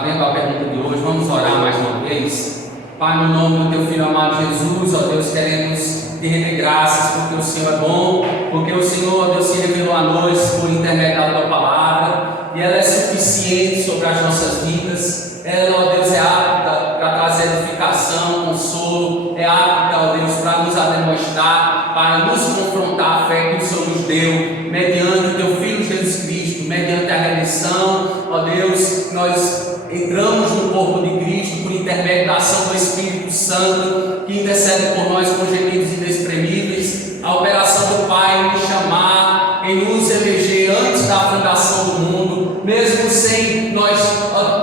Está vendo a pergunta de hoje? Vamos orar mais uma vez. Pai, no nome do Teu Filho amado Jesus, ó Deus, queremos te render graças porque o Senhor é bom, porque o Senhor, ó Deus, se revelou a nós por intermédio da Tua palavra, e ela é suficiente sobre as nossas vidas. Ela, ó Deus, é apta para trazer edificação, consolo, é apta, ó Deus, para nos demonstrar, para nos confrontar a fé que o Senhor nos deu, mediante o Teu Filho Jesus Cristo, mediante a redenção. Ó Deus, nós entramos no corpo de Cristo por intermédio da ação do Espírito Santo, que intercede por nós com gemidos inexprimíveis. A operação do Pai em nos chamar, em nos eleger antes da fundação do mundo, mesmo sem nós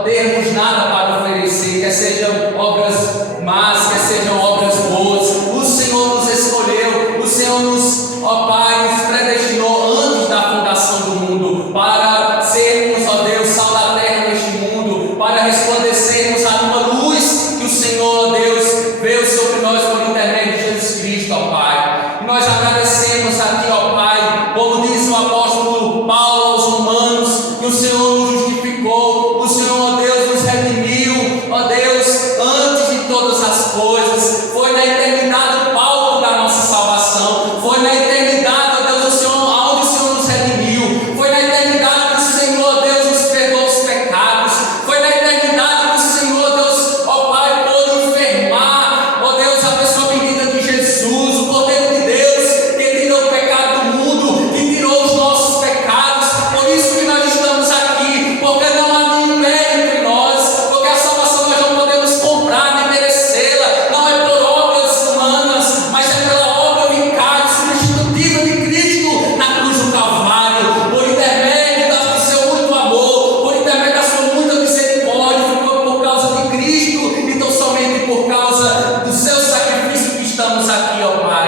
termos nada para oferecer, quer sejam obras más, quer sejam obras boas, o Senhor nos escolheu, o Senhor nos, ó Pai, nos predestinou antes da fundação do mundo, para sermos, ó Deus, sal da terra neste mundo, para resplandecermos a tua luz que o Senhor, ó Deus, veio sobre nós por intermédio de Jesus Cristo, ó Pai. E nós agradecemos a Ti, ó Pai, como diz o apóstolo Paulo aos Romanos, que o Senhor nos justificou, o Senhor, ó Deus, nos redimiu, ó Deus, antes de todas as coisas. Foi na eternidade o palco da nossa salvação, foi na eternidade, ó Deus, o Senhor, onde o Senhor nos redimiu, foi na eternidade que o Senhor, ó Deus, nos perdoou os pecados, foi na eternidade que o Senhor, Deus, ó Pai, pôde enfermar, ó Deus, a pessoa bendita de Jesus, o Cordeiro de Deus, que tirou o pecado do mundo, que tirou os nossos pecados. Por isso que nós estamos aqui, porque não há nenhum mérito em nós, porque a salvação nós não podemos comprar nem merecê-la, não é por obras humanas, mas é pela obra vicária, substitutiva de Cristo na cruz do Calvário, por intermédio do seu muito amor, por intermédio da sua muita misericórdia, foi por causa de Cristo, então somente por causa do seu sacrifício que estamos aqui, ó Pai.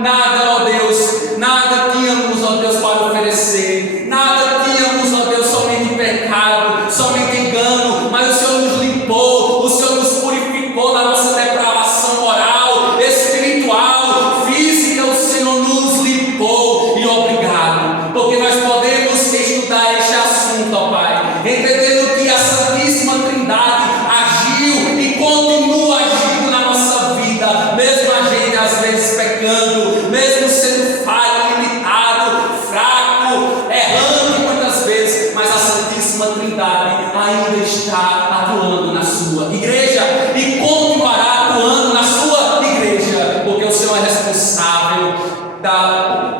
Nada, ó Deus, nada tínhamos, ó Deus, para oferecer, nada tínhamos, ó Deus, somente pecado, somente engano, mas o Senhor nos limpou, o Senhor nos purificou da nossa depravação moral, espiritual, física. O Senhor nos limpou, e obrigado, porque nós podemos estudar este assunto, ó Pai, entendendo que a Santíssima Trindade agiu e continua agindo na nossa vida, mesmo a gente às vezes pecando, mesmo sendo falho, limitado, fraco, errando muitas vezes, mas a Santíssima Trindade ainda está atuando na sua igreja e continuará atuando na sua igreja, porque o Senhor é responsável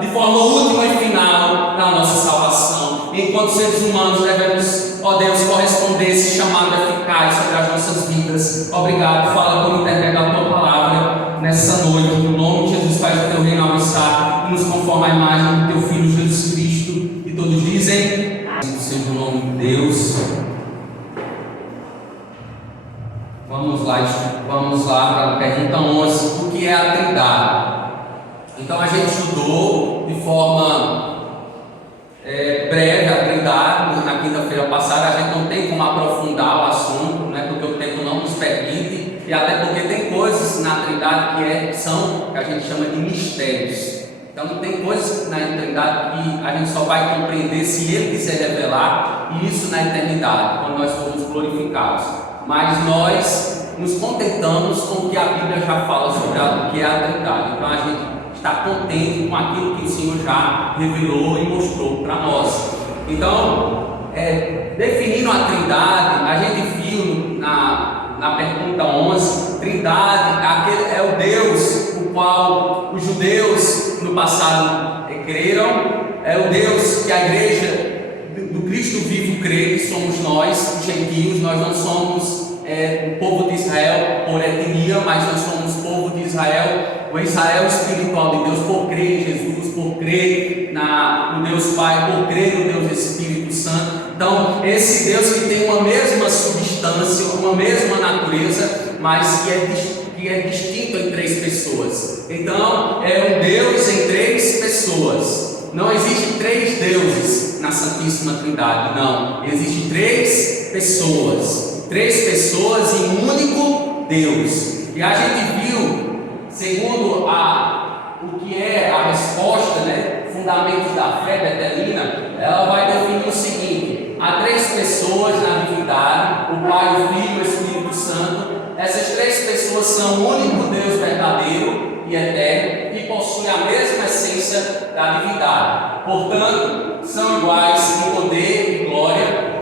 de forma última e final da nossa salvação. Enquanto seres humanos devemos, ó Deus, corresponder a esse chamado eficaz sobre as nossas vidas. Obrigado, fala por intermédio da Tua palavra nessa noite, no nome de Jesus, faz o Teu reino avançar e nos conforma à imagem do Teu Filho Jesus Cristo. E todos dizem, seja o nome de Deus. Vamos lá para a pergunta 11, o que é a Trindade? Então a gente estudou de forma breve a Trindade na quinta-feira passada. A gente não tem como aprofundar o assunto, né, porque o tempo não nos permite, e até porque tem coisas na Trindade que a gente chama de mistérios. Então tem coisas na Trindade que a gente só vai compreender se Ele quiser revelar, e isso na eternidade, quando nós formos glorificados. Mas nós nos contentamos com o que a Bíblia já fala sobre o que é a Trindade. Então a gente está contente com aquilo que o Senhor já revelou e mostrou para nós. Então, definindo a Trindade, a gente viu na pergunta 11, Trindade é o Deus o qual os judeus no passado creram, é o Deus que a igreja do Cristo vivo crê, que somos nós, os gentios. Nós não somos o povo de Israel por etnia, mas nós somos o povo de Israel, o Israel espiritual de Deus, por crer em Jesus, por crer no Deus Pai, por crer no Deus Espírito Santo. Então, esse Deus que tem uma mesma substância, uma mesma natureza, mas que é distinto em três pessoas. Então, é um Deus em três pessoas. Não existem três deuses na Santíssima Trindade, não. Existem três pessoas e um único Deus. E a gente viu, segundo o que é a resposta, né, Fundamentos da Fé Betelina, ela vai definir o seguinte: há três pessoas na divindade, Pai, o Filho e o Espírito Santo. Essas três pessoas são o único Deus verdadeiro e eterno e possuem a mesma essência da divindade. Portanto, são iguais em poder e glória,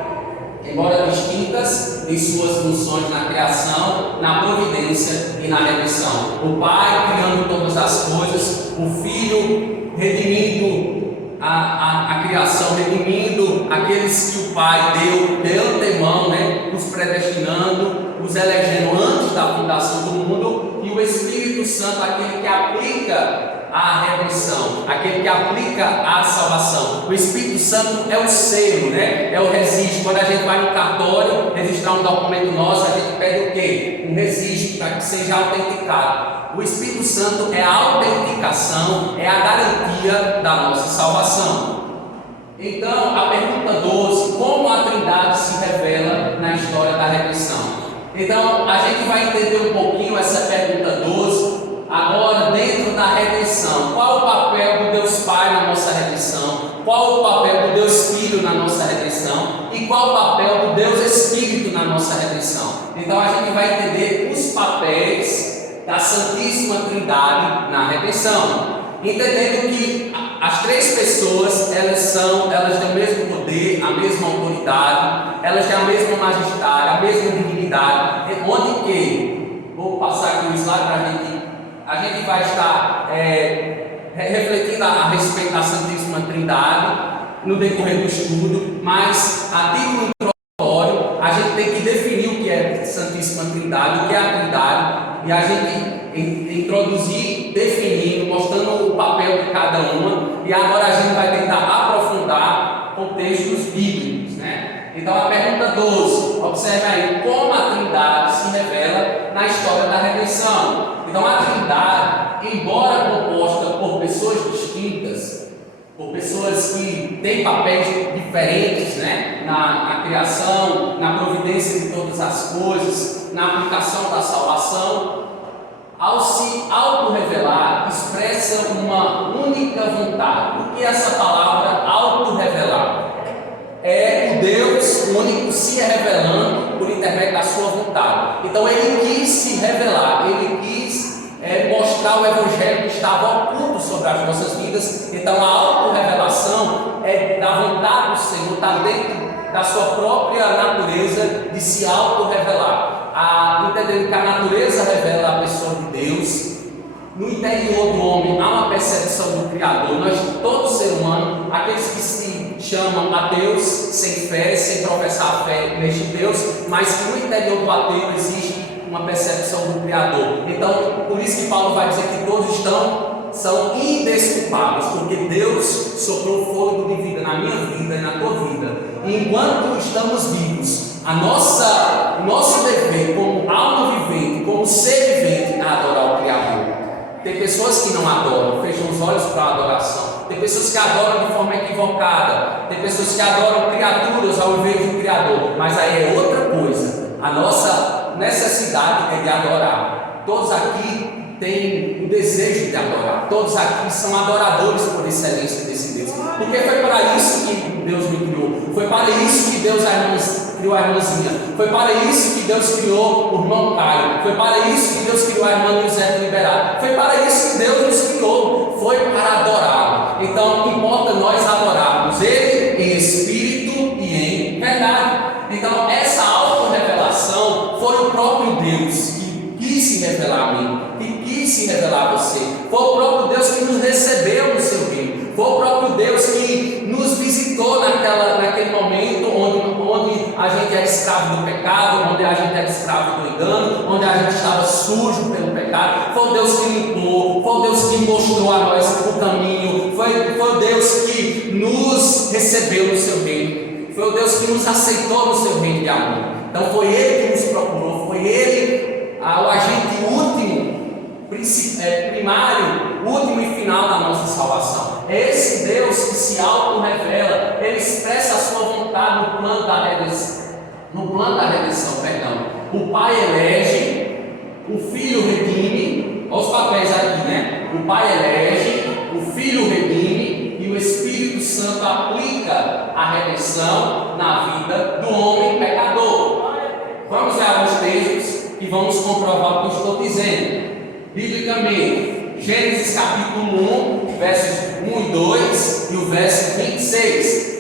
embora distintas em suas funções na criação, na providência e na redenção. O Pai criando todas as coisas, o Filho redimindo a criação, redimindo aqueles que o Pai deu de antemão, os predestinando, os elegendo antes da fundação do mundo, e o Espírito Santo, aquele que aplica a redenção, aquele que aplica a salvação. O Espírito Santo é o selo, é o registro. Quando a gente vai no cartório registrar um documento nosso, a gente pede o quê? Um registro para que seja autenticado. O Espírito Santo é a autenticação, é a garantia da nossa salvação. Então, a pergunta 12: como a Trindade se revela na história da redenção? Então, a gente vai entender um pouquinho essa pergunta 12 agora dentro da redenção. Qual o papel do Deus Pai na nossa redenção? Qual o papel do Deus Filho na nossa redenção? E qual o papel do Deus Espírito na nossa redenção? Então, a gente vai entender os papéis da Santíssima Trindade na redenção, entendendo que as três pessoas elas têm o mesmo poder, a mesma autoridade, elas têm a mesma majestade, a mesma dignidade, onde que, vou passar aqui o slide para a gente vai estar refletindo a respeito da Santíssima Trindade no decorrer do estudo, mas a título introdutório a gente tem que definir o que é Santíssima Trindade, o que é a Trindade, e a gente introduzir, definindo, mostrando o papel de cada uma, e agora a gente vai tentar aprofundar contextos bíblicos, Então a pergunta 12, observe aí, como a Trindade se revela na história da redenção. Então a Trindade, embora composta por pessoas distintas, por pessoas que têm papéis diferentes, na criação, na providência de todas as coisas, na aplicação da salvação, ao se auto-revelar, expressa uma única vontade. O que é essa palavra auto-revelar? É o Deus único se revelando por intermédio da sua vontade. Então ele quis se revelar, ele quis mostrar o Evangelho que estava oculto sobre as nossas vidas. Então a auto-revelação é da vontade do Senhor, está dentro da sua própria natureza de se auto-revelar. Entendendo que a natureza revela a pessoa de Deus, no interior do homem há uma percepção do Criador. Nós, todo ser humano, aqueles que se chamam ateus, sem fé, sem professar a fé neste Deus, mas que no interior do ateu existe uma percepção do Criador. Então, por isso que Paulo vai dizer que todos são indesculpáveis, porque Deus soprou fogo de vida na minha vida e na tua vida. E enquanto estamos vivos, o nosso dever como alma vivente, como ser vivente, é adorar o Criador. Tem pessoas que não adoram, fecham os olhos para a adoração. Tem pessoas que adoram de forma equivocada. Tem pessoas que adoram criaturas ao invés do Criador. Mas aí é outra coisa. A nossa necessidade é de adorar. Todos aqui têm o desejo de adorar. Todos aqui são adoradores por excelência desse Deus. Porque foi para isso que Deus me criou. Foi para isso que Deus criou a irmãzinha. Foi para isso que Deus criou o irmão Caio. Foi para isso que Deus criou a irmã José Liberado. Foi para isso que Deus nos criou. Foi para adorá-lo. Então importa nós adorarmos Ele em espírito e em verdade. Então essa auto-revelação foi o próprio Deus que quis se revelar a mim, que quis se revelar a você. Foi o próprio Deus que nos recebeu no seu reino. Foi o próprio Deus que nos visitou naquele momento onde a gente era escravo do pecado, onde a gente era escravo do engano, onde a gente estava sujo pelo pecado. Foi o Deus que limpou, foi o Deus que mostrou a nós o caminho, foi o Deus que nos recebeu no seu reino, foi o Deus que nos aceitou no seu reino de amor. Então foi Ele que nos procurou, foi Ele o agente último, primário, último e final da nossa salvação. É esse Deus que se auto-revela, Ele expressa a sua vontade no plano da redenção, O Pai elege, o Filho redime. Olha os papéis aqui, O Pai elege, o Filho redime e o Espírito Santo aplica a redenção na vida do homem pecador. vamos comprovar o que eu estou dizendo. Biblicamente, Gênesis capítulo 1, versos 1 e 2 e o verso 26.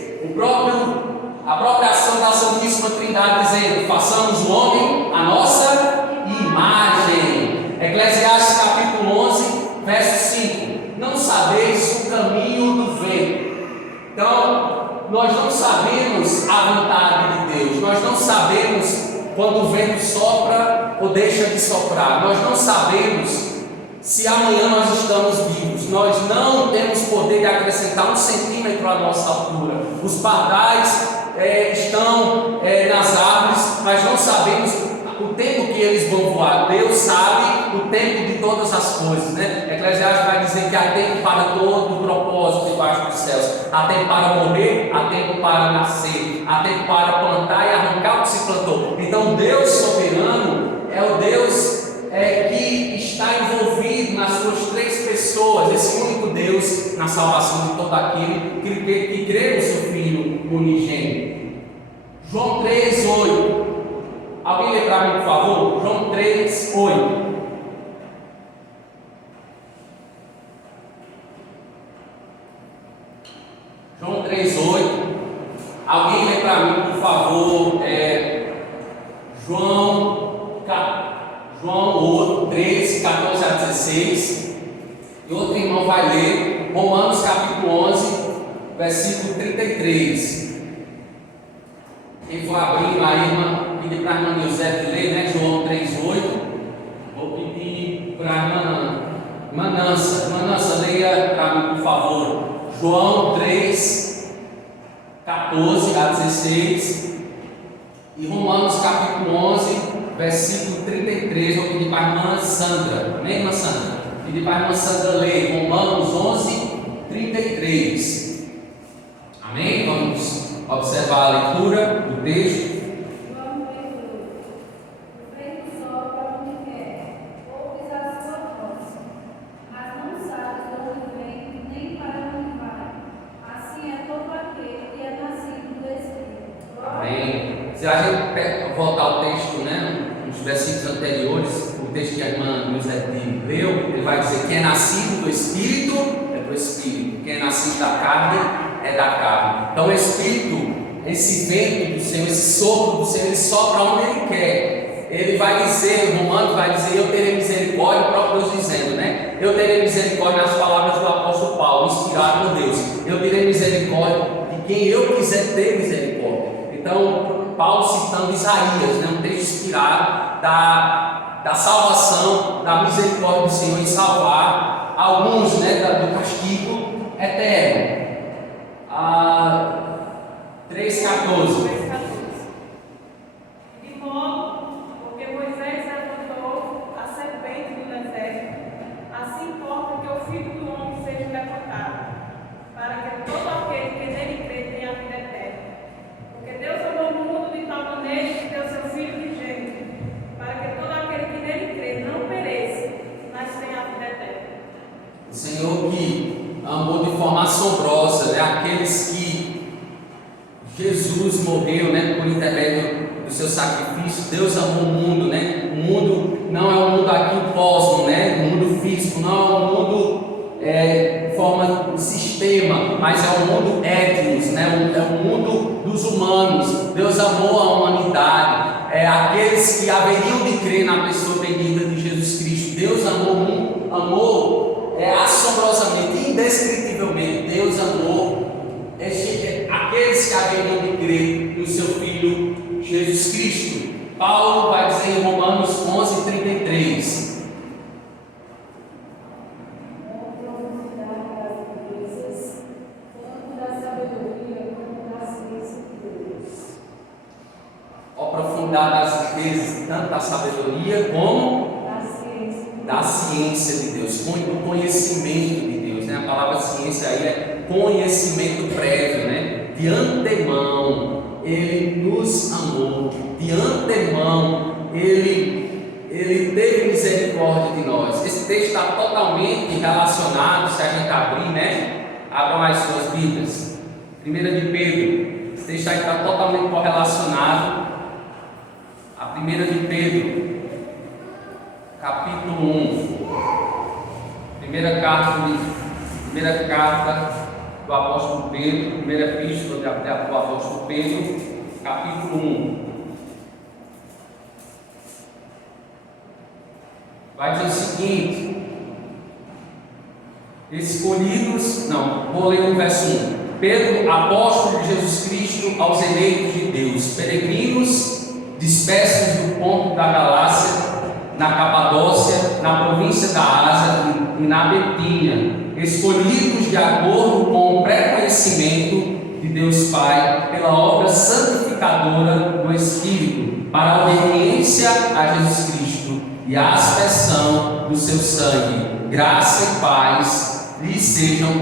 A própria ação da Santíssima Trindade dizendo: façamos o homem a nossa imagem. Eclesiastes capítulo 11, verso 5. Não sabeis o caminho do vento. Então, nós não sabemos a vontade de Deus. Nós não sabemos quando o vento sopra ou deixa de soprar. Nós não sabemos se amanhã nós estamos vivos. Nós não temos poder de acrescentar 1 centímetro à nossa altura. Os pardais estão nas árvores, mas não sabemos o tempo que eles vão voar. Deus sabe o tempo de todas as coisas, né? Eclesiastes vai dizer que há tempo para todo o propósito debaixo dos céus. Há tempo para morrer, há tempo para nascer, há tempo para plantar e arrancar o que se plantou. Então Deus soberano é o Deus que está envolvido nas suas três pessoas, esse único Deus na salvação de todo aquele que crê no seu Filho unigênito. João 3:8. Alguém lê para mim, por favor? João 3:8. João 3:8. Alguém lê para mim, por favor? João 3, 14 a 16. E outro irmão vai ler Romanos capítulo 11, versículo 33. Quem for abrindo aí, irmã, pedir para a irmã Eusébio ler, né? João 3:8. Vou pedir para a irmã Nança, leia para mim, por favor. João 3, 14 a 16. E Romanos capítulo 11, versículo 33. Vou pedir para a irmã Sandra. Amém, irmã Sandra? Pedir para a irmã Sandra ler Romanos 11, 33. Amém? Vamos observar a leitura do texto. Se a gente voltar ao texto, né, nos versículos anteriores, o texto que a irmã Eusébio leu, ele vai dizer: quem é nascido do Espírito é do Espírito, quem é nascido da carne é da carne. Então o Espírito, esse vento do Senhor, esse sopro do Senhor, ele sopra onde ele quer. Ele vai dizer, o Romano vai dizer: eu terei misericórdia, o próprio Deus dizendo, né? Eu terei misericórdia, nas palavras do apóstolo Paulo, inspirado por Deus. Eu terei misericórdia de quem eu quiser ter misericórdia. Então, Paulo citando Isaías, né, um texto inspirado da salvação, da misericórdia do Senhor em salvar alguns, né, do castigo eterno. 3:14. De modo, porque Moisés levantou a serpente do deserto, assim importa que o Filho do Homem seja levantado, para que todo aquele que nele crê tenha a vida eterna. Porque Deus amou o mundo de tal maneira que deu seu Filho unigênito, para que todo aquele que nele crê não pereça, mas tenha a vida eterna. O Senhor que amou de forma assombrosa, né, aqueles que Jesus morreu, né, por intermédio do seu sacrifício. Deus amou o mundo, né? O mundo não é um mundo aqui, o cosmo, né? O mundo físico, não é um mundo em forma de sistema, mas é um mundo étnicos, né? É um mundo dos humanos. Deus amou a humanidade, aqueles que haveriam de crer na pessoa bendita de Jesus Cristo. Deus amou assombrosamente, indescritivelmente. Deus amou aqueles que haveriam de crer no seu Filho Jesus Cristo. Paulo vai dizer em Romanos 11, 33. Aprofundar das riquezas, tanto da sabedoria como da ciência de Deus, do conhecimento de Deus, né? A palavra ciência aí é conhecimento prévio, né? De antemão Ele nos amou, de antemão Ele teve misericórdia de nós. Esse texto está totalmente relacionado, se a gente abrir, né? Abram as suas Bíblias. 1 de Pedro, esse texto aí está totalmente correlacionado a 1 de Pedro, capítulo 1. Primeira carta do apóstolo Pedro, primeira epístola do apóstolo Pedro, capítulo 1. Vai dizer o seguinte: escolhidos, vou ler o verso 1. Pedro, apóstolo de Jesus Cristo, aos eleitos de Deus, peregrinos dispersos do ponto da Galácia, na Capadócia, na província da Ásia e na Betínia, escolhidos de acordo com o pré-conhecimento de Deus Pai, pela obra santificadora do Espírito, para a obediência a Jesus Cristo e a aspersão do seu sangue. Graça e paz lhes sejam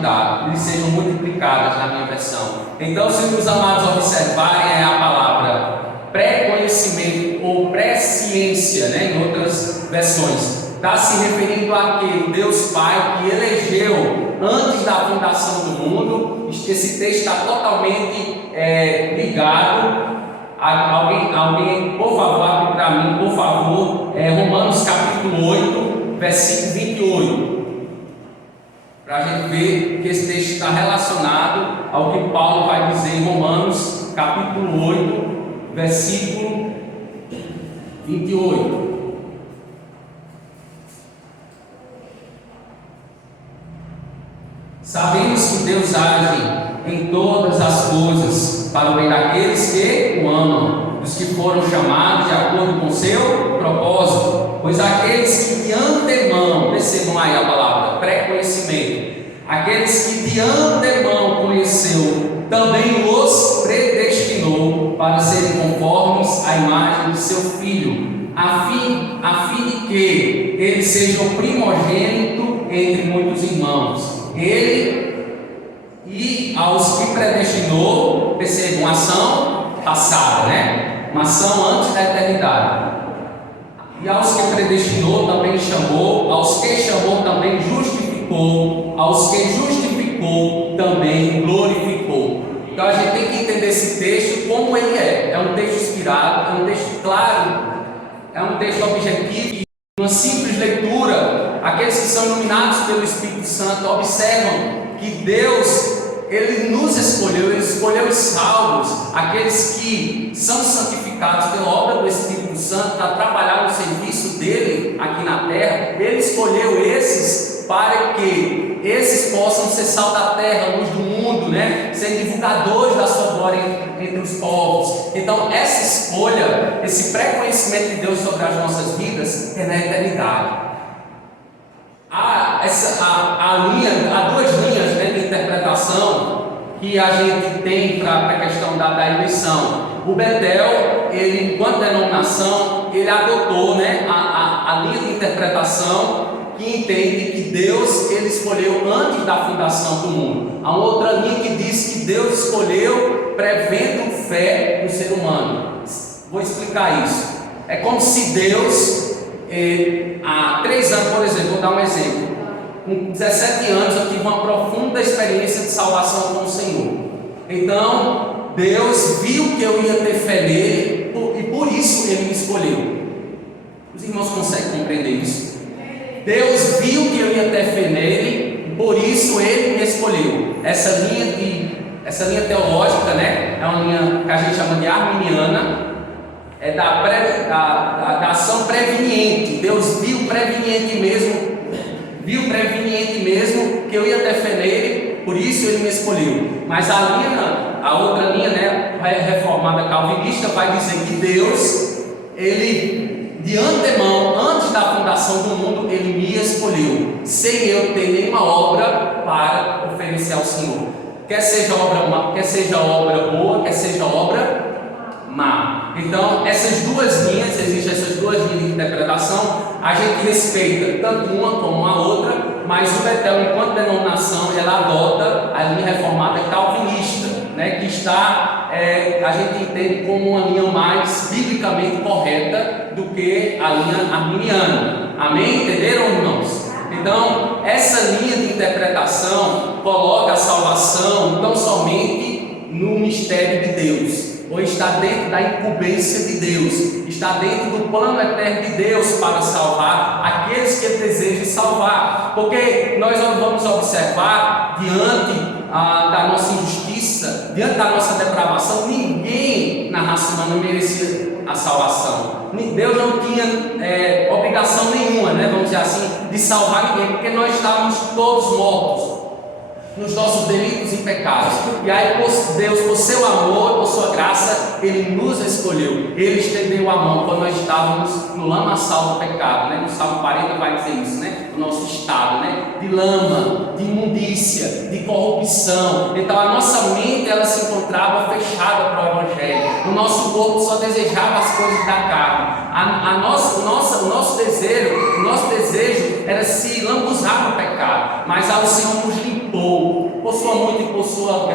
multiplicadas na minha versão. Então, se os amados observarem, é a palavra pré-conhecimento ou pré-ciência, em outras versões, está se referindo àquele Deus Pai que elegeu antes da fundação do mundo. Esse texto está totalmente ligado. Alguém, por favor, abre para mim, por favor, Romanos capítulo 8, versículo 28. Para a gente ver que esse texto está relacionado ao que Paulo vai dizer em Romanos capítulo 8, versículo 28. Sabemos que Deus age em todas as coisas para o bem daqueles que o amam, dos que foram chamados de acordo com o seu propósito. Pois aqueles que de antemão, percebam aí a palavra, pré-conhecimento, aqueles que de antemão conheceu, também os predestinou para serem conformes à imagem de seu Filho, a fim de que ele seja o primogênito entre muitos irmãos. Ele e aos que predestinou, percebam, uma ação passada, uma ação antes da eternidade. E aos que predestinou também chamou, aos que chamou também justificou, aos que justificou também glorificou. Então a gente tem que entender esse texto como ele é. É um texto inspirado, é um texto claro, é um texto objetivo. Uma simples leitura, aqueles que são iluminados pelo Espírito Santo observam que Deus, Ele nos escolheu, Ele escolheu os salvos, aqueles que são santificados pela obra do Espírito Santo para trabalhar no serviço dele aqui na terra. Ele escolheu esses para que esses possam ser sal da terra, luz do mundo, ser divulgadores da sua glória entre os povos. Então essa escolha, esse pré-conhecimento de Deus sobre as nossas vidas é na eternidade. Há duas linhas de interpretação que a gente tem para a questão da eleição. O Betel, ele, enquanto denominação, ele adotou a linha de interpretação que entende que Deus ele escolheu antes da fundação do mundo. Há outra linha que diz que Deus escolheu prevendo fé no ser humano. Vou explicar isso. É como se Deus, há 3 anos, por exemplo, vou dar um exemplo. Com 17 anos eu tive uma profunda experiência de salvação com o Senhor. Então, Deus viu que eu ia ter fé nele e por isso Ele me escolheu. Os irmãos conseguem compreender isso? Deus viu que eu ia ter fé nele, por isso Ele me escolheu. Essa linha teológica, é uma linha que a gente chama de arminiana, é da ação preveniente. Deus viu preveniente mesmo que eu ia ter fé nele, por isso Ele me escolheu. Mas a outra linha, reformada calvinista, vai dizer que Deus, Ele de antemão, antes da fundação do mundo, Ele me escolheu, sem eu ter nenhuma obra para oferecer ao Senhor. Quer seja obra boa, quer seja obra má. Então, existem essas duas linhas de interpretação. A gente respeita tanto uma como a outra, mas o Betel, enquanto denominação, ela adota a linha reformada calvinista, que está, a gente entende como uma linha mais biblicamente correta do que a linha arminiana. Amém? Entenderam, irmãos? Então, essa linha de interpretação coloca a salvação tão somente no mistério de Deus. ou está dentro da incumbência de Deus, está dentro do plano eterno de Deus para salvar aqueles que Ele deseja salvar. Porque nós vamos observar diante da nossa injustiça, diante da nossa depravação, ninguém na raça humana merecia a salvação. Deus não tinha obrigação nenhuma, né, vamos dizer assim, de salvar ninguém, porque nós estávamos todos mortos nos nossos delitos e pecados. E aí Deus, por seu amor, por sua graça, Ele nos escolheu. Ele estendeu a mão quando nós estávamos no lamaçal do pecado, né? No Salmo 40 vai dizer isso, né? O nosso estado, né? De lama, de imundícia, de corrupção. Então a nossa mente, ela se encontrava fechada para o Evangelho. O nosso corpo só desejava as coisas da carne. O nosso desejo era se lambuzar no pecado. Mas o Senhor nos limpou, por sua muito e por sua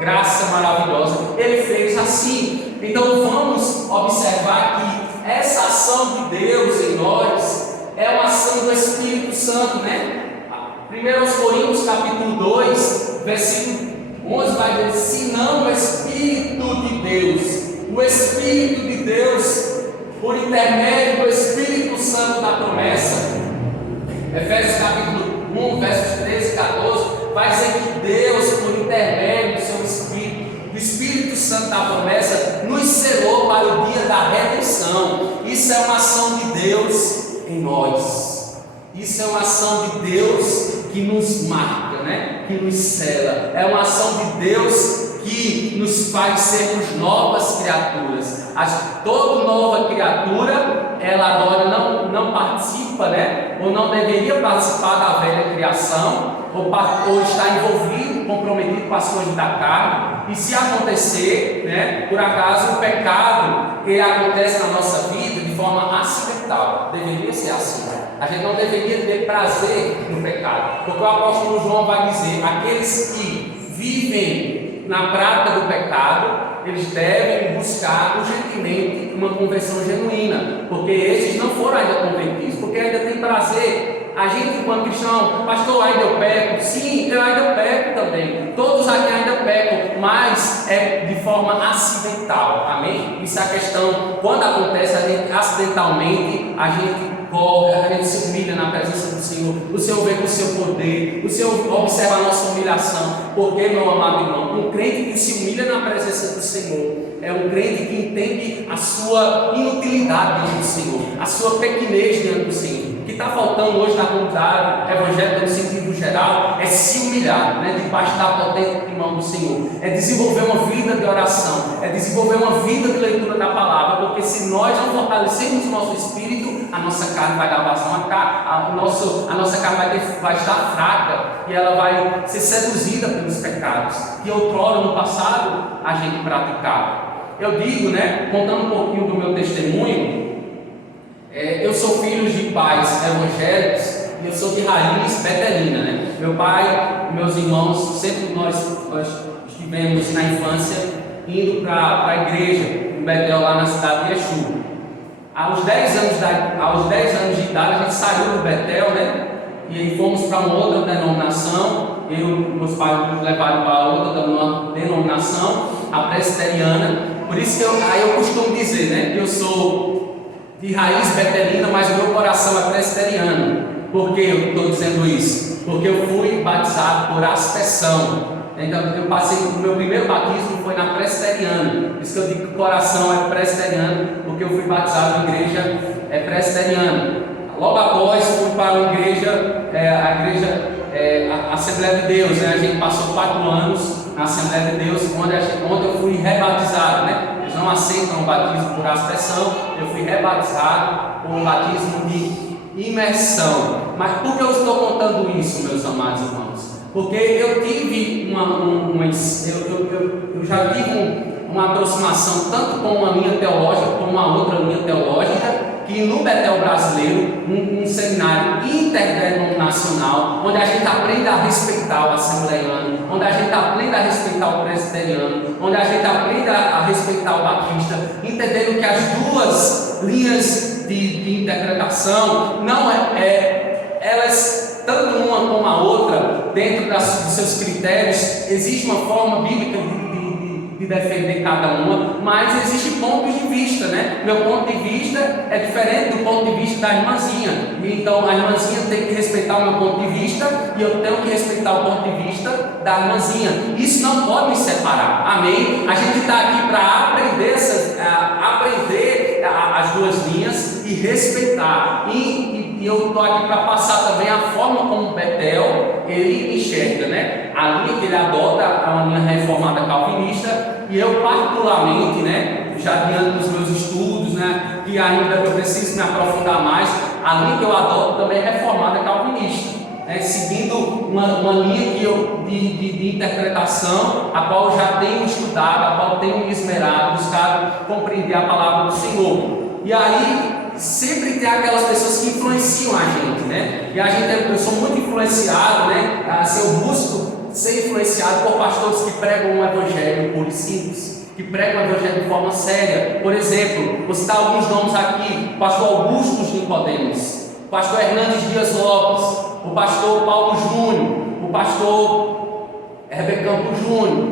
graça maravilhosa, Ele fez assim. Então vamos observar que essa ação de Deus em nós é uma ação do Espírito Santo, né? 1 Coríntios capítulo 2, versículo 11 vai dizer: senão o Espírito de Deus, o Espírito de Deus, por intermédio do Espírito Santo da promessa, Efésios capítulo 1, versos 13 e 14, vai dizer que Deus, por intermédio do seu Espírito, do Espírito Santo da promessa, nos selou para o dia da redenção. Isso é uma ação de Deus em nós. Isso é uma ação de Deus que nos marca, né? Que nos sela. É uma ação de Deus que nos faz sermos novas criaturas. Toda nova criatura, ela agora não participa, né? Ou não deveria participar da velha criação, ou está envolvido, comprometido com as coisas da carne. E se acontecer, né, por acaso, o pecado que acontece na nossa vida de forma acidental, deveria ser assim. A gente não deveria ter prazer no pecado, porque o apóstolo João vai dizer: aqueles que vivem na prática do pecado, eles devem buscar urgentemente uma conversão genuína, porque esses não foram ainda convertidos, porque ainda tem prazer. A gente, enquanto cristão, pastor, ainda eu peco? Sim, eu ainda peco também. Todos aqui ainda pecam, mas é de forma acidental, amém? Isso é a questão. Quando acontece, a gente acidentalmente, a gente corre, a gente se humilha na presença do Senhor. O Senhor vê com o seu poder, o Senhor observa a nossa humilhação. Porque, meu amado irmão, um crente que se humilha na presença do Senhor é um crente que entende a sua inutilidade diante do Senhor, a sua pequenez diante do Senhor. O que está faltando hoje na comunidade evangélica, no sentido geral, é se humilhar, né, debaixo da potente mão do Senhor, é desenvolver uma vida de oração, é desenvolver uma vida de leitura da palavra, porque se nós não fortalecermos o nosso espírito, a nossa carne vai dar vazão, a nossa carne vai estar fraca e ela vai ser seduzida pelos pecados que outrora no passado a gente praticava. Eu digo, né, contando um pouquinho do meu testemunho, eu sou filho de pais evangélicos e eu sou de raiz betelina, né? Meu pai e meus irmãos, sempre nós estivemos na infância indo para a igreja em Betel, lá na cidade de Exu. Aos 10 anos de idade a gente saiu do Betel, né? E fomos para uma outra denominação. Meus pais nos levaram para outra denominação, a presbiteriana. Por isso que eu costumo dizer, né, que eu sou de raiz betelina, mas o meu coração é presbiteriano. Por que eu estou dizendo isso? Porque eu fui batizado por aspersão. Então eu passei, o meu primeiro batismo foi na presbiteriana. Por isso que eu digo que o coração é presbiteriano, porque eu fui batizado na igreja presbiteriana. Logo após fui para a igreja, a Assembleia de Deus, né? A gente passou 4 anos na Assembleia de Deus, onde eu fui rebatizado, né? Eles não aceitam o batismo por aspersão, eu fui rebatizado por um batismo de imersão. Mas por que eu estou contando isso, meus amados irmãos? Porque eu tive eu já tive uma aproximação tanto com uma linha teológica como uma outra linha teológica, que no Betel brasileiro, um seminário interdenominacional, onde a gente aprende a respeitar o assembleiano, onde a gente aprende a respeitar o presbiteriano, onde a gente aprende a respeitar o batista, entendendo que as duas linhas de interpretação não elas, tanto uma como a outra, dentro dos seus critérios, existe uma forma bíblica de de defender cada uma, mas existem pontos de vista, né? Meu ponto de vista é diferente do ponto de vista da irmãzinha. Então a irmãzinha tem que respeitar o meu ponto de vista e eu tenho que respeitar o ponto de vista da irmãzinha. Isso não pode me separar. Amém? A gente está aqui para aprender as duas linhas e respeitar. E eu estou aqui para passar também a forma como o Betel ele enxerga, né? A linha que ele adota é uma linha reformada calvinista, e eu particularmente, né, já diante dos meus estudos, né, que ainda eu preciso me aprofundar mais, a linha que eu adoto também é reformada calvinista, né, seguindo uma linha de interpretação, a qual eu já tenho estudado, a qual eu tenho me esmerado, buscado compreender a palavra do Senhor. E aí sempre tem aquelas pessoas que influenciam a gente, né? E eu sou muito influenciado, né? Assim, eu busco ser influenciado por pastores que pregam um evangelho puro e simples, que pregam o evangelho de forma séria. Por exemplo, vou citar alguns nomes aqui: o pastor Augusto Nicodemos, o pastor Hernandes Dias Lopes, o pastor Paulo Júnior, o pastor Heber Campos Júnior,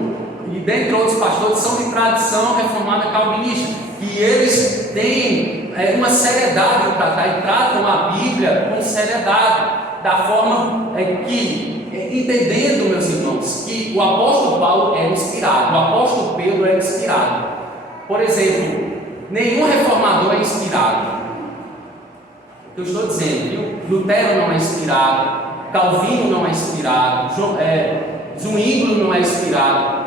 e dentre outros pastores, são de tradição reformada calvinista, e eles têm uma seriedade em tratar, e tratam a Bíblia com seriedade, da forma que, entendendo, meus irmãos, que o apóstolo Paulo é inspirado, o apóstolo Pedro é inspirado. Por exemplo, nenhum reformador é inspirado. Eu estou dizendo, viu? Lutero não é inspirado, Calvino não é inspirado, Zwinglio não é inspirado,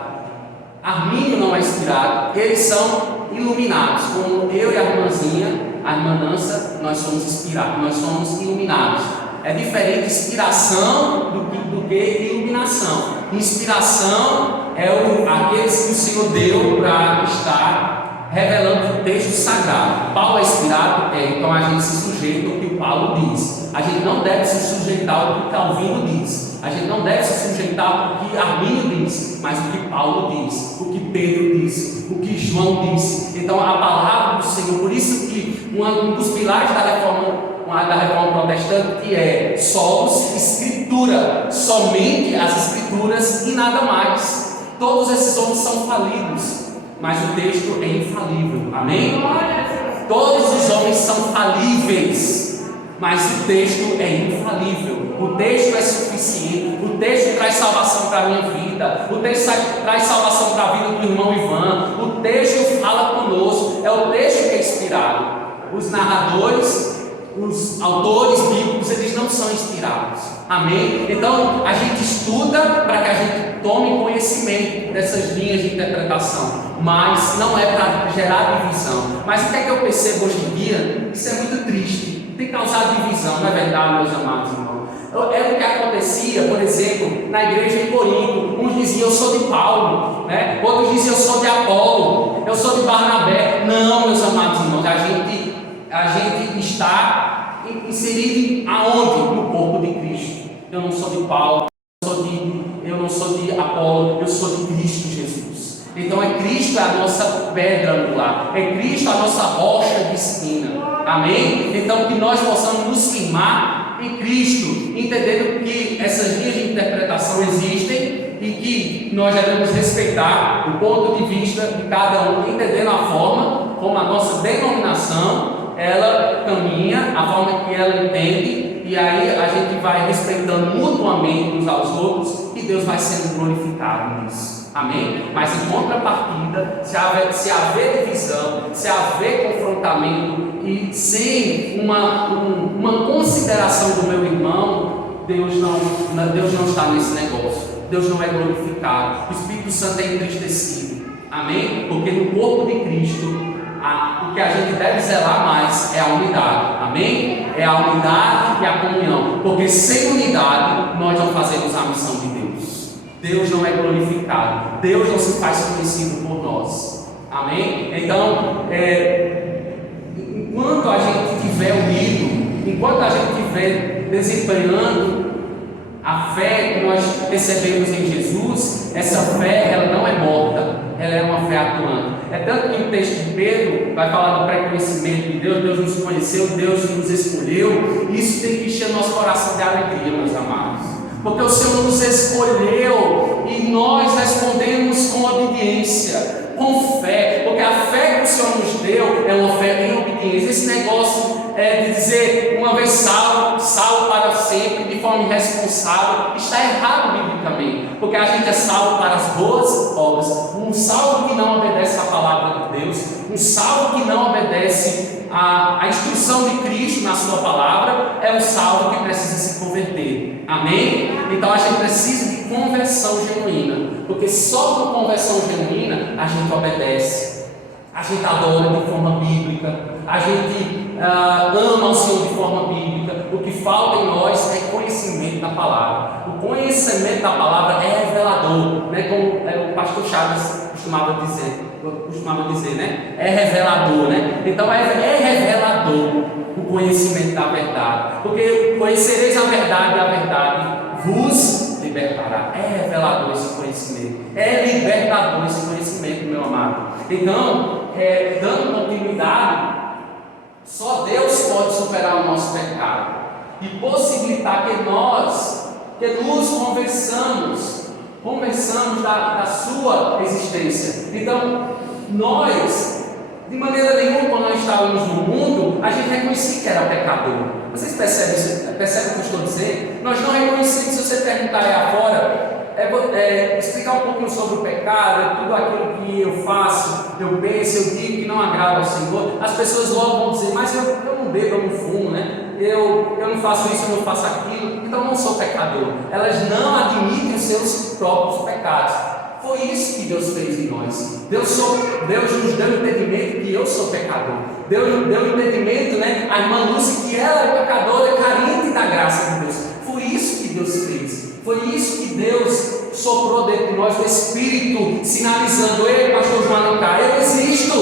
Armínio não é inspirado. Eles são iluminados, como eu e a irmãzinha, a irmã Nança, nós somos inspirados, nós somos iluminados. É diferente inspiração do que iluminação. Inspiração é aqueles que o Senhor deu para estar revelando o texto sagrado. Paulo é inspirado, então a gente se sujeita ao que o Paulo diz. A gente não deve se sujeitar ao que Calvino diz. A gente não deve se sujeitar ao que Armínio diz, mas o que Paulo diz, o que Pedro disse, o que João disse. Então a palavra do Senhor, por isso que um dos pilares da reforma protestante é solos, escritura, somente as escrituras e nada mais. Todos esses homens são falidos, mas o texto é infalível. Amém? Todos os homens são falíveis, mas o texto é infalível. O texto é suficiente. O texto traz salvação para a minha vida. O texto traz salvação para a vida do irmão Ivan. O texto fala conosco. É o texto que é inspirado. Os narradores, os autores bíblicos, eles não são inspirados. Amém? Então a gente estuda para que a gente tome conhecimento dessas linhas de interpretação, mas não é para gerar divisão. Mas o que é que eu percebo hoje em dia? Isso é muito triste, tem causado divisão, não é verdade, meus amados irmãos? É o que acontecia, por exemplo, na igreja em Corinto. Uns diziam: eu sou de Paulo, né? Outros diziam: eu sou de Apolo, eu sou de Barnabé. Não, meus amados irmãos, a gente está inserido aonde? No corpo de Cristo. Eu não sou de Paulo, eu não sou de Apolo, eu sou de Cristo Jesus. Então Cristo é a nossa pedra angular, é Cristo a nossa rocha de esquina. Amém? Então que nós possamos nos firmar em Cristo, entendendo que essas linhas de interpretação existem e que nós devemos respeitar o ponto de vista de cada um, entendendo a forma como a nossa denominação ela caminha, a forma que ela entende, e aí a gente vai respeitando mutuamente uns aos outros e Deus vai sendo glorificado nisso. Amém? Mas em contrapartida, se haver divisão, se haver confrontamento e sem uma consideração do meu irmão, Deus não está nesse negócio. Deus não é glorificado. O Espírito Santo é entristecido. Amém? Porque no corpo de Cristo, o que a gente deve zelar mais é a unidade. Amém? É a unidade e a comunhão. Porque sem unidade nós não fazemos a missão de Deus. Deus não é glorificado. Deus não se faz conhecido por nós. Amém? Então, enquanto a gente estiver unido, enquanto a gente estiver desempenhando a fé que nós recebemos em Jesus, essa fé ela não é morta, ela é uma fé atuante. É tanto que o texto de Pedro vai falar do pré-conhecimento de Deus. Deus nos conheceu, Deus nos escolheu. Isso tem que encher nosso coração de alegria, meus amados, porque o Senhor nos escolheu e nós respondemos com obediência. salvo, está errado biblicamente, porque a gente é salvo para as boas obras. Um salvo que não obedece à palavra de Deus, um salvo que não obedece à instrução de Cristo na sua palavra, é um salvo que precisa se converter. Amém? Então a gente precisa de conversão genuína, porque só com conversão genuína a gente obedece, a gente adora de forma bíblica, a gente ama o Senhor de forma bíblica. O que falta em nós é conhecimento da palavra. O conhecimento da palavra é revelador, né? Como o pastor Chaves costumava dizer, né? É revelador, né? Então é revelador o conhecimento da verdade, porque conhecereis a verdade e a verdade vos libertará. É revelador esse conhecimento, é libertador esse conhecimento, meu amado. Então, dando continuidade, só Deus pode superar o nosso pecado e possibilitar que nos convençamos da sua existência. Então, nós, de maneira nenhuma, quando nós estávamos no mundo, a gente reconhecia que era pecador. Vocês percebem isso? Percebem o que eu estou dizendo? Nós não reconhecemos. Se você perguntar aí afora, explicar um pouquinho sobre o pecado, tudo aquilo que eu faço, eu penso, eu digo que não agrada ao Senhor, as pessoas logo vão dizer, mas eu não bebo, eu não fumo, né? Eu não faço isso, eu não faço aquilo, então eu não sou pecador. Elas não admitem os seus próprios pecados. Foi isso que Deus fez em nós. Deus nos deu entendimento que eu sou pecador. Deus deu entendimento, né? A irmã Lúcia, que ela é pecadora, carente da graça de Deus. Foi isso que Deus fez. Foi isso que Deus soprou dentro de nós, o Espírito, sinalizando: ei, pastor João, eu existo.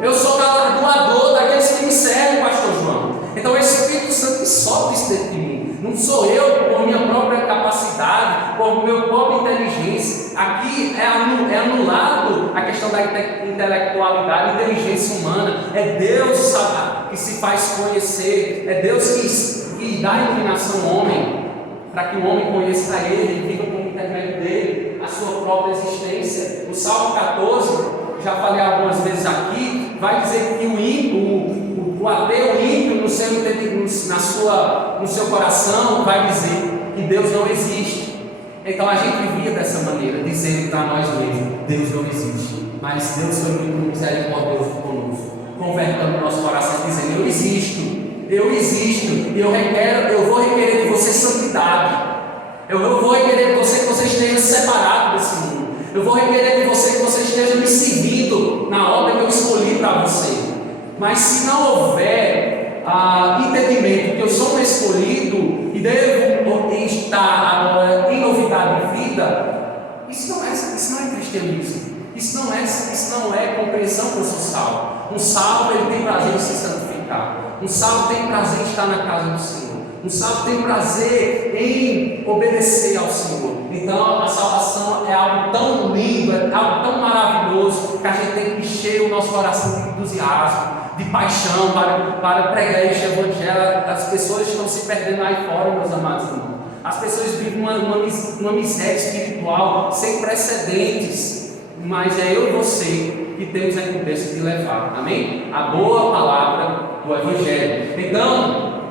Eu sou galardoador daqueles que me servem, pastor João. Então é o Espírito Santo que sopra isso dentro de mim. Não sou eu, por minha própria capacidade, por minha própria inteligência. Aqui é anulado a questão da intelectualidade, inteligência humana. É Deus que se faz conhecer. É Deus que dá iluminação ao homem, para que o homem conheça a Ele e viva por intermédio dele a sua própria existência. O Salmo 14, já falei algumas vezes aqui, vai dizer que o ateu ímpio no seu coração vai dizer que Deus não existe. Então a gente vivia dessa maneira, dizendo para nós mesmos: Deus não existe. Mas Deus foi muito misericordioso conosco, convertendo o nosso coração, dizendo: eu existo. E eu vou requerer de você santidade. Eu vou requerer de você que você esteja separado desse mundo. Eu vou requerer de você que você esteja me seguindo na obra que eu escolhi para você. Mas se não houver entendimento que eu sou um escolhido e devo estar agora em novidade de vida, isso não é cristianismo. Isso não é compreensão que eu sou salvo. Um salvo, ele tem prazer em se santificar. Um salvo tem prazer em estar na casa do Senhor. Um salvo tem prazer em obedecer ao Senhor. Então a salvação é algo tão lindo, é algo tão maravilhoso, que a gente tem que encher o nosso coração de entusiasmo, de paixão para pregar este evangelho. As pessoas estão se perdendo aí fora, meus amados irmãos. As pessoas vivem uma miséria espiritual sem precedentes, mas é eu e você que temos a incumbência de levar, amém? A boa palavra do evangelho. Então,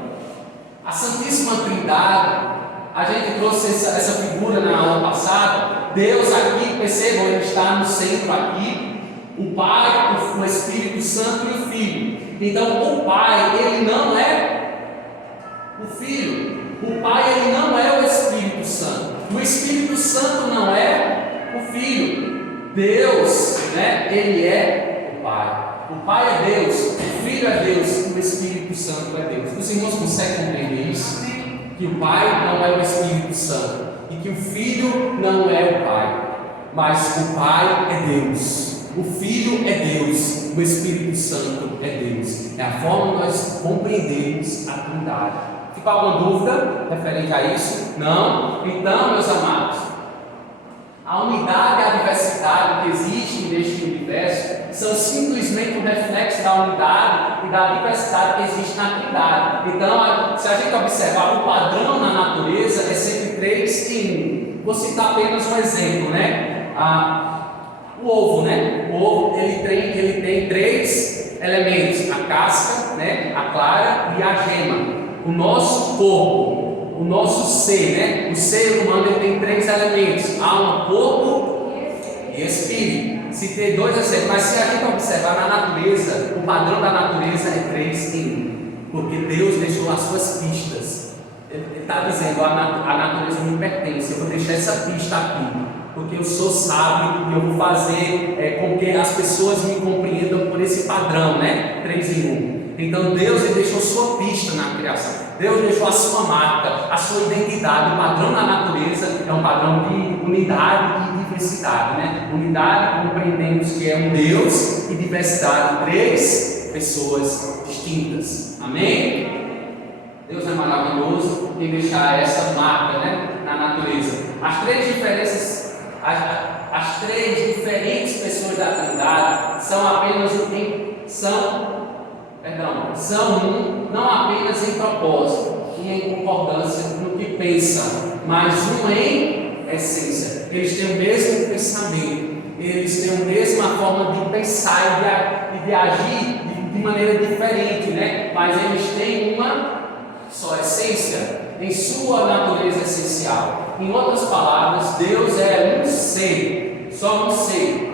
a Santíssima Trindade, a gente trouxe essa figura na aula passada. Deus aqui, percebam, ele está no centro aqui, o Pai, o Espírito Santo e o Filho. Então o Pai, ele não é o Filho, o Pai, ele não é o Espírito Santo, o Espírito Santo não é o Filho. Deus, né, ele é o Pai. O Pai é Deus, o Filho é Deus, o Espírito Santo é Deus. Os irmãos conseguem compreender isso? Que o Pai não é o Espírito Santo e que o Filho não é o Pai, mas o Pai é Deus, o Filho é Deus, o Espírito Santo é Deus. É a forma que nós compreendemos a Trindade. Ficou alguma dúvida referente a isso? Não? Então, meus amados, a unidade e a diversidade que existem neste universo são simplesmente um reflexo da unidade e da diversidade que existe na Trindade. Então, se a gente observar, o padrão na natureza é sempre 3 em 1. Vou citar apenas um exemplo, né? O ovo, né? O ovo ele tem 3 elementos: a casca, né? A clara e a gema. O nosso corpo, o nosso ser, né? O ser humano ele tem 3 elementos: alma, corpo e espírito. Se tem 2 é certo, mas se a gente observar na natureza, o padrão da natureza é 3 em 1, porque Deus deixou as suas pistas. Ele está dizendo: a natureza me pertence, eu vou deixar essa pista aqui, porque eu sou sábio e eu vou fazer com que as pessoas me compreendam por esse padrão, né? 3 em 1. Então Deus ele deixou sua pista na criação, Deus deixou a sua marca, a sua identidade. O padrão da natureza é um padrão de unidade e diversidade, né? Unidade, compreendemos que é um Deus, e diversidade, 3 pessoas distintas. Amém? Deus é maravilhoso em deixar essa marca, né, na natureza. As 3 diferenças, as 3 diferentes pessoas da Trindade são apenas são um, não apenas em propósito e em concordância no que pensam, mas um em essência. Eles têm o mesmo pensamento, eles têm a mesma forma de pensar e de agir de maneira diferente, né? Mas eles têm uma só essência em sua natureza essencial. Em outras palavras, Deus é um ser, só um ser.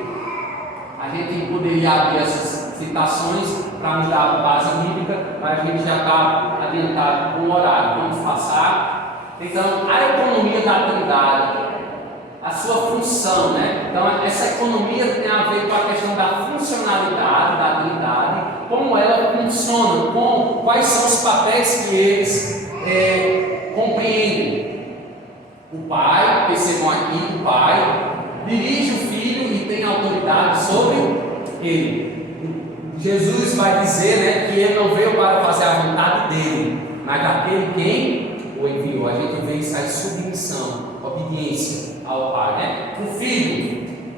A gente poderia abrir essas citações para nos dar a base bíblica, mas a gente já está adiantado com o horário. Vamos passar. Então, a economia da Trindade, a sua função, né? Então, essa economia tem a ver com a questão da funcionalidade da Trindade, como ela funciona, quais são os papéis que eles compreendem. O Pai, percebam aqui, o Pai dirige o Filho e tem autoridade sobre ele. Jesus vai dizer, né, que ele não veio para fazer a vontade dele, mas daquele quem o enviou. A gente vê isso aí, submissão, obediência ao Pai, né? O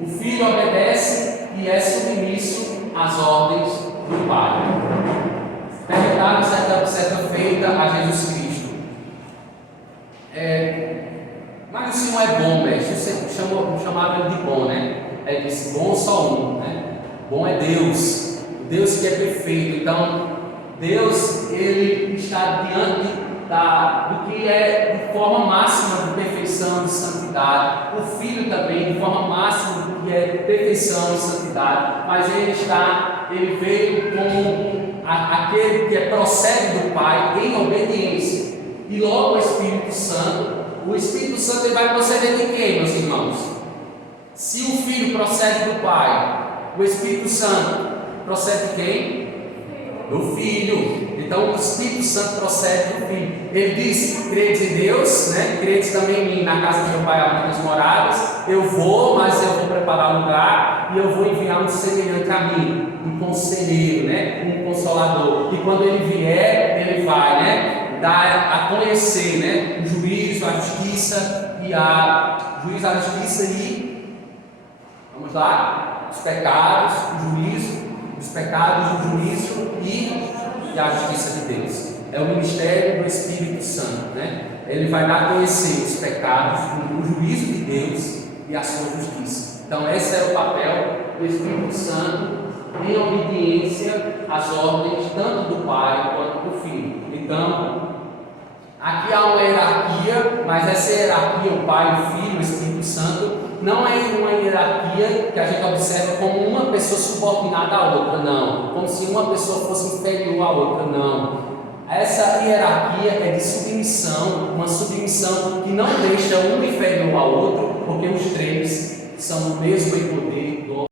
Filho obedece e é submisso às ordens do Pai. Perguntaram certa feita a Jesus Cristo: mas o Senhor é bom, mestre? Você chamava ele de bom, né? Ele disse: bom só um, né? Bom é Deus. Deus que é perfeito. Então, Deus ele está diante do que é de forma máxima de perfeição, de santidade. O Filho também de forma máxima do que é perfeição e santidade. Mas ele veio como aquele que procede do Pai em obediência. E logo o Espírito Santo ele vai proceder de quem, meus irmãos? Se o Filho procede do Pai, o Espírito Santo procede de quem? Do Filho. Então o Espírito Santo procede do Filho. Ele diz: credes em Deus, né? Credes também em mim. Na casa do meu Pai há muitas moradas. Eu vou, mas eu vou preparar lugar, e eu vou enviar um semelhante a mim, um conselheiro, né? Um consolador. E quando ele vier, ele vai, né, dar a conhecer, né, o juízo, a justiça e vamos lá, os pecados, o juízo, e a justiça de Deus. É o ministério do Espírito Santo, né? Ele vai dar a conhecer os pecados, o juízo de Deus e a sua justiça. Então esse é o papel do Espírito Santo em obediência às ordens tanto do Pai quanto do Filho. Então, aqui há uma hierarquia, mas essa hierarquia, o Pai, o Filho, o Espírito Santo, não é uma hierarquia que a gente observa como uma pessoa subordinada à outra, não. Como se uma pessoa fosse inferior à outra, não. Essa hierarquia é de submissão, uma submissão que não deixa um inferior ao outro, porque os 3 são o mesmo em poder.